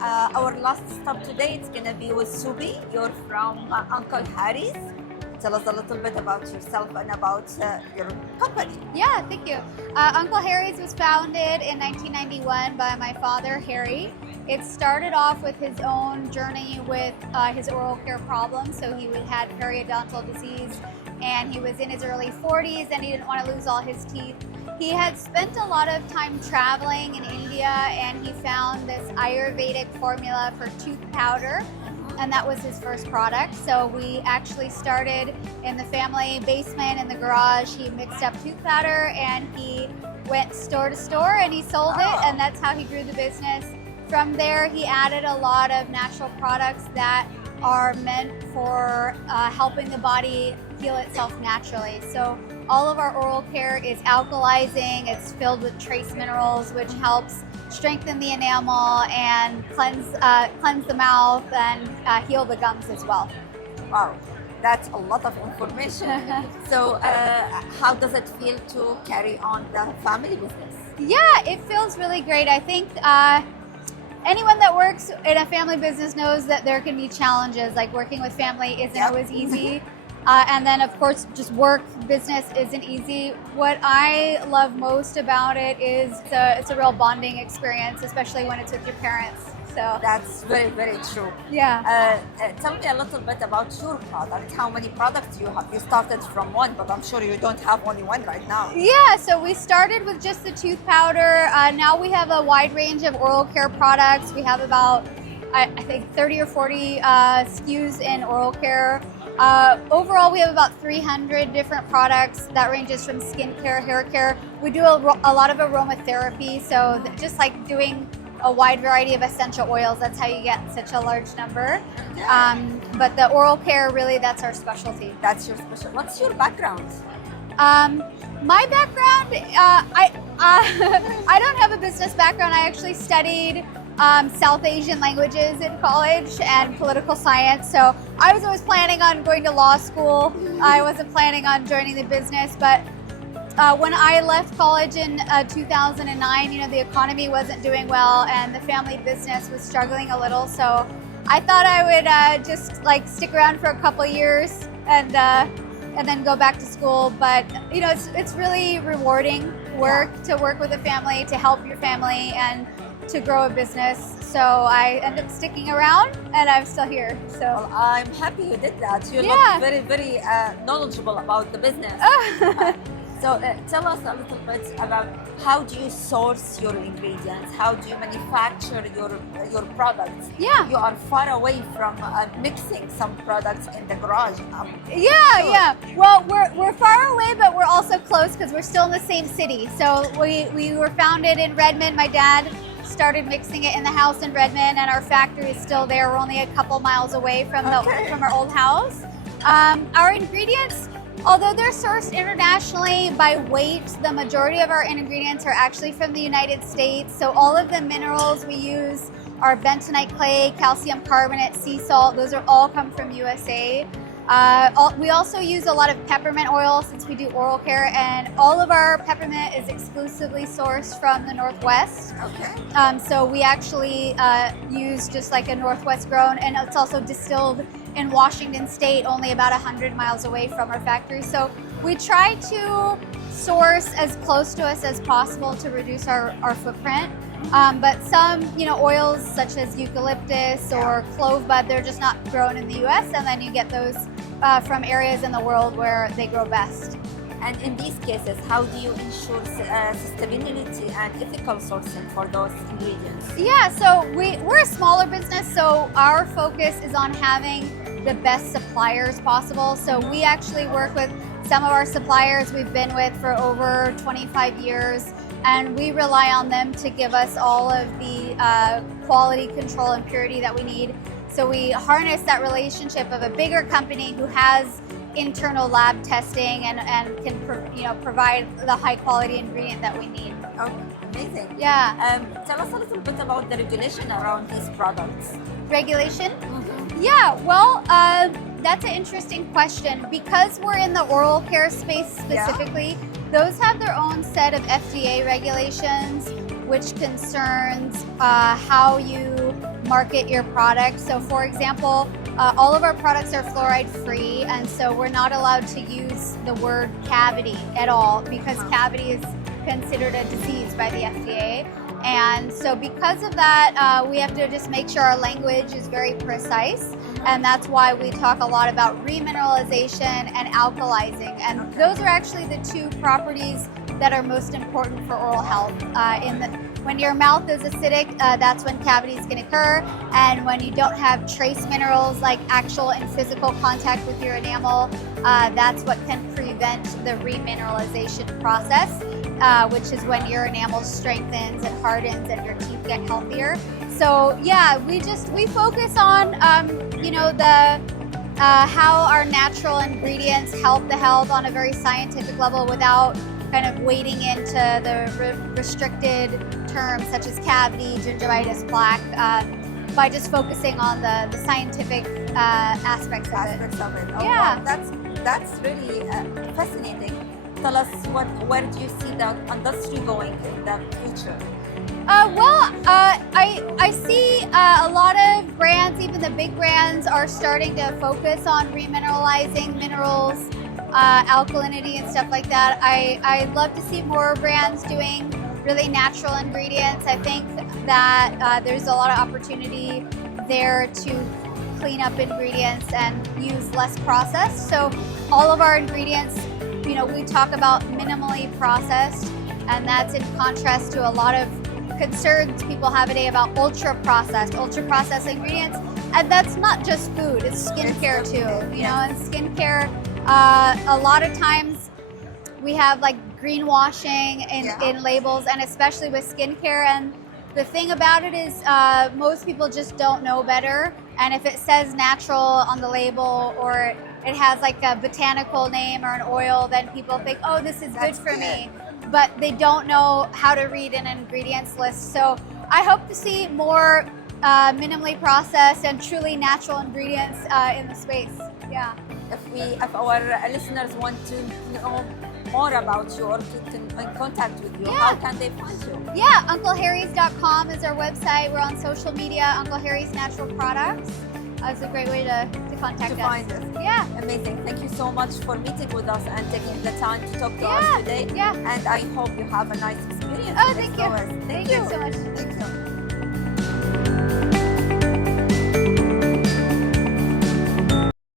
our last stop today, it's gonna be with Subi. You're from Uncle Harry's. Tell us a little bit about yourself and about your company. Yeah, thank you. Uncle Harry's was founded in 1991 by my father, Harry. It started off with his own journey with his oral care problems. So he had periodontal disease and he was in his early 40s and he didn't want to lose all his teeth. He had spent a lot of time traveling in India and he found this Ayurvedic formula for tooth powder, and that was his first product. So we actually started in the family basement in the garage. He mixed up tooth powder and he went store to store and he sold it, and that's how he grew the business. From there, he added a lot of natural products that are meant for helping the body heal itself naturally. So all of our oral care is alkalizing. It's filled with trace minerals, which helps strengthen the enamel and cleanse the mouth and heal the gums as well. Wow, that's a lot of information. So how does it feel to carry on the family business? Yeah, it feels really great. I think anyone that works in a family business knows that there can be challenges, like working with family isn't always easy. And then of course, just work business isn't easy. What I love most about it is it's a real bonding experience, especially when it's with your parents. So that's very, very true. Yeah. Tell me a little bit about your product. How many products you have? You started from one, but I'm sure you don't have only one right now. Yeah, so we started with just the tooth powder. Now we have a wide range of oral care products. We have about, I think, 30 or 40 SKUs in oral care. Overall, we have about 300 different products that ranges from skincare, hair care. We do a lot of aromatherapy, so just like doing a wide variety of essential oils, that's how you get such a large number. But the oral care, really, that's our specialty. That's your specialty. What's your background? My background, I don't have a business background. I actually studied South Asian languages in college and political science. So I was always planning on going to law school. I wasn't planning on joining the business, but when I left college in 2009, the economy wasn't doing well and the family business was struggling a little. So I thought I would just like stick around for a couple years and then go back to school. But it's really rewarding work to work with a family, to help your family, and to grow a business. So I ended up sticking around and I'm still here. So well, I'm happy you did that. You look very, very knowledgeable about the business. So tell us a little bit about how do you source your ingredients? How do you manufacture your products? Yeah. You are far away from mixing some products in the garage. Yeah. Well, we're far away, but we're also close because we're still in the same city. So we were founded in Redmond. My dad started mixing it in the house in Redmond, and our factory is still there. We're only a couple miles away from our old house. Our ingredients, although they're sourced internationally by weight, the majority of our ingredients are actually from the United States. So all of the minerals we use are bentonite clay, calcium carbonate, sea salt. Those are all come from USA. We also use a lot of peppermint oil since we do oral care, and all of our peppermint is exclusively sourced from the Northwest. So we actually use just like a Northwest grown, and it's also distilled in Washington State, only about 100 miles away from our factory. So we try to source as close to us as possible to reduce our footprint. But some, oils such as eucalyptus or clove bud, they're just not grown in the US, and then you get those from areas in the world where they grow best. And in these cases, how do you ensure sustainability and ethical sourcing for those ingredients? Yeah, so we're a smaller business, so our focus is on having the best suppliers possible. So we actually work with some of our suppliers we've been with for over 25 years, and we rely on them to give us all of the quality control and purity that we need. So we harness that relationship of a bigger company who has internal lab testing and can provide the high quality ingredient that we need. Oh, amazing. Yeah. Tell us a little bit about the regulation around these products. Regulation? Yeah, well, that's an interesting question. Because we're in the oral care space specifically, those have their own set of FDA regulations, which concerns how you market your product. So for example, all of our products are fluoride free, and so we're not allowed to use the word cavity at all because cavity is considered a disease by the FDA. And so because of that, we have to just make sure our language is very precise. And that's why we talk a lot about remineralization and alkalizing. And those are actually the two properties that are most important for oral health. When your mouth is acidic, that's when cavities can occur. And when you don't have trace minerals like actual and physical contact with your enamel, that's what can prevent the remineralization process, which is when your enamel strengthens and hardens and your teeth get healthier. So yeah, we focus on how our natural ingredients help the health on a very scientific level without kind of wading into the restricted terms such as cavity, gingivitis, plaque, by just focusing on the scientific aspects of it. Oh, yeah, wow. That's really fascinating. Tell us, where do you see the industry going in the future? I see a lot of brands, even the big brands, are starting to focus on remineralizing minerals, alkalinity and stuff like that. I'd love to see more brands doing really natural ingredients. I think that there's a lot of opportunity there to clean up ingredients and use less processed. So all of our ingredients, we talk about minimally processed, and that's in contrast to a lot of concerns people have today about ultra processed ingredients. And that's not just food, it's skincare too. And skincare, a lot of times we have like greenwashing in labels, and especially with skincare. And the thing about it is most people just don't know better. And if it says natural on the label, or it has like a botanical name or an oil, then people think, oh, this is good for me. But they don't know how to read an ingredients list. So I hope to see more minimally processed and truly natural ingredients in the space. Yeah. If our listeners want to know more about you or to in contact with you, how can they find you? Yeah, UncleHarrys.com is our website. We're on social media, Uncle Harry's Natural Products. It's a great way to contact us. Find us. Yeah. Amazing. Thank you so much for meeting with us and taking the time to talk to us today. Yeah. And I hope you have a nice experience. Oh, thank you. Thank you so much. Thank you.